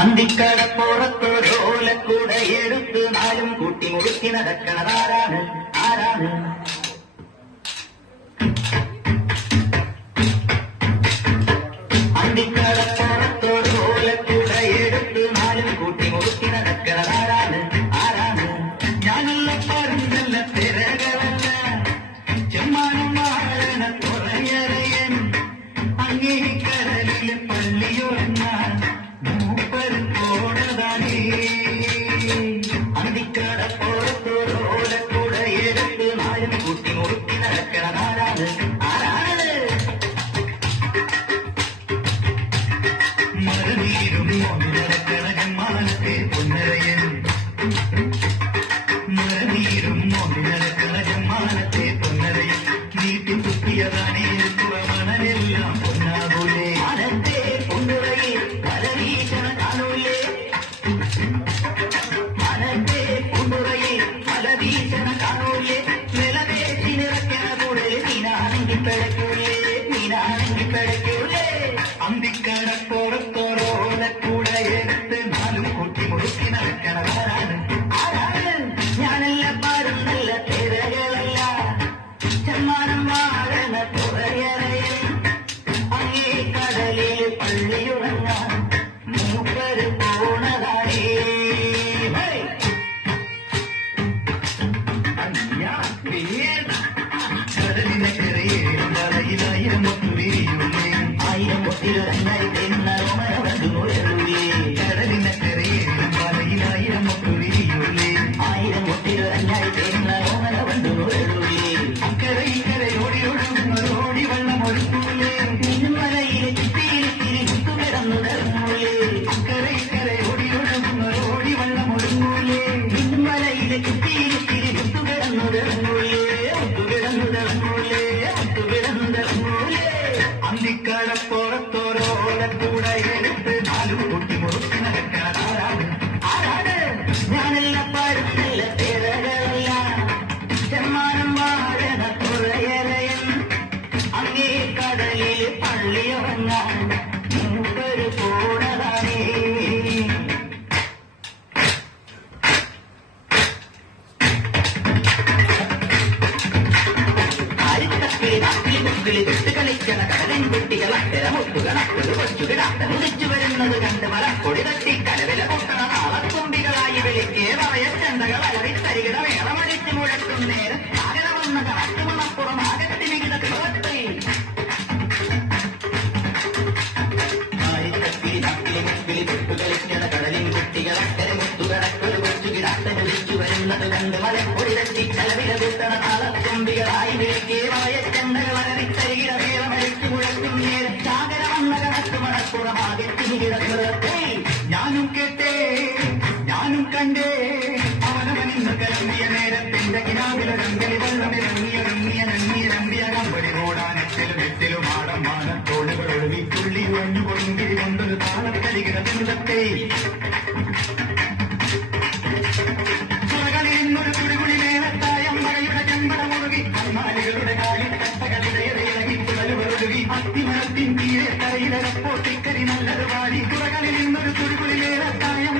അന്തിക്കടപ്പുറത്തോരോലക്കൂടെ എടുത്ത് നാലും കൂട്ടി മുറുക്കി നടക്കണതാരാണ് ആരാണ്? അന്തിക്കടപ്പുറത്തോരോലക്കൂടെ എടുത്ത് നാലും കൂട്ടി മുറുക്കി നടക്കണതാരാണ് ആരാണ്? ഞാനുള്ള പറഞ്ഞല്ല തിരകളല്ല ചെമ്മാനം വാഴന തുറയറയൻ അങ്ങേക്കടലിലെ പള്ളിയൊന്നാൻ മൂപ്പര് പോണതാനേ. അന്തിക്കടപ്പുറത്തോരോലക്കൂടെ എടുത്ത് നാലും കൂട്ടി മുറുക്കി നടക്കണതാരാണ് ആരാണ്? മരനീരും നടക്കണ ജമ്മാനത്തെ പൊന്നരയൻ മരനീരും നടക്കണ ജമ്മാനത്തെ പൊന്നരയൻ നീട്ടി കുത്തിയതാനേ പുറമണലെല്ലാം പൊന്നാകൂലേ. മനത്തെ പൊന്നുറയെ പലരീശന കാണൂലേ മനത്തെ പൊന്നുറയെ പലരീശന കാണൂലേ. നിലവേശി നിറക്കണ കൂടെ നീനാണെങ്കിൽ പിഴയ്ക്കൂലേ നീനാണെങ്കിൽ പിഴയ്ക്കൂലേ. അന്തിക്കടപ്പുറത്തോരോലക്കൂടെ എടുത്ത് നാലും കൂട്ടി മുറുക്കി നടക്കണതാരാണ് ആരാണ്? ഞാനല്ല പാരുന്നല്ല തിരകളല്ല ചെമ്മാനം വാഴന തുറയറയൻ അങ്ങേ കടലിൽ പള്ളിയുറങ്ങാൻ മൂപ്പര് പോണതാണേ. കടലിനക്കരയേറും വലയിലായിരം ഒത്തുവിരിയുള്ളേ ആയിരം ഒത്തിരൊരങ്ങായി തെന്നോമന വന്നു മുരളുവേ. കടലിനക്കരയേറും വലയിലായിരം ഒത്തുവിരിയുള്ളേ ആയിരം ഒത്തിരൊരങ്ങായി തെന്നോമന വന്നു മുരളുവേ. അക്കരയിക്കരയോടി ഒഴുകുന്നതോടി വെള്ളം ഒഴുക്കൂലേ നിന്നും മലയിലെ ചിത്തിയിലിത്തിരി മുത്തുകിടന്നു നിറങ്ങൂലേ. അക്കരയിക്കരയോടി ഒഴുകുന്നതോടി വെള്ളം ഒഴുങ്ങൂലേ നിന്നും മലയിലെ ചിത്തിയിലിത്തിരി മുത്തുകിടന്നു നിറങ്ങൂലേ മുത്തുകിടന്നു നിറങ്ങൂലേ മുത്തുകിടന്നു നിറങ്ങൂലേ. അന്തിക്കടപ്പുറത്തോരോലക്കൂടെ എടുത്ത് നാലും കൂട്ടി മുറുക്കി നടക്കണതാരാണ് ആരാണ്? ഞാനല്ല പാടുന്നില്ല തിരകളല്ല ചെമ്മാനം വാഴന തുറയറയൻ അങ്ങേ കടലിൽ പള്ളിയുറങ്ങാൻ മൂപ്പര് പോണതാണേ. നാട്ടിൽ മുക്കിൽ തൊട്ട് കളിക്കണ കടലൻ കുട്ടികൾ അത്തരമൊട്ടുകണക്കൊരു കൊച്ചുകിടാത്ത മുതിച്ചു വരുന്നത് കണ്ട് മലപ്പൊടി തട്ടി കലവില പൊട്ടണ നാളത്തുമ്പികളായി വിളിക്കേ പറയ ചെണ്ടകൾ അലറിത്തരികിട വേളമടിച്ചു മുഴക്കും നേരം ആകെ വന്ന കാറ്റുമണപ്പുറം ആകത്തി വികിത കിളവത്തി ആയിരത്തിരി നാട്ടിൽ മുക്കിൽ തൊട്ട് കളിക്കണ കടലിൻ കുട്ടികൾ അത്തരമൊട്ടുകണക്കൊരു കൊച്ചുകിടാത്ത മുതിച്ചു വരുന്നത് കണ്ട് മലപ്പൊടി തട്ടി കലവില പൊട്ടണ നാളത്തുമ്പികളായി വിളിക്കേ പറയ ചെണ്ടകൾ അലറിത്തരികിട വേളമടിച്ചു മുഴക്കും നേരം ചാകര വന്ന കണക്കുമണപ്പുറമാകത്തി കിടക്കുന്നത് ഞാനും കേട്ടേ ഞാനും കണ്ടേ അവനവനിന്ന് കലങ്ങിയ നേരത്തിന്റെ കിനാവിലരങ്കലി വെള്ളമിറങ്ങിയ കമ്പടി ഓടാനെത്തിലും എത്തിലും ആടം മാനത്തോടുകൾ ഒഴുകി തുള്ളി ഒഴിഞ്ഞു കൊടുങ്കിരി കൊണ്ടൊരു താളക്കരികിട തിരുതത്തെ ചുറകളിന്നൊരു കുടികുടി നേരത്തായം മഴയുടെ ചെമ്പട മുറുകി കന്മാലികളുടെ കാലിൽ കട്ടകളിടയിലകി തുഴലുകളൊഴുകി അത്തിമരത്തിൻ തീരെ കരയിലപ്പൊട്ടിക്കരി നല്ലത് വാടി തുറകളിൽ നിന്നൊരു കുടികുടി നേരത്തായം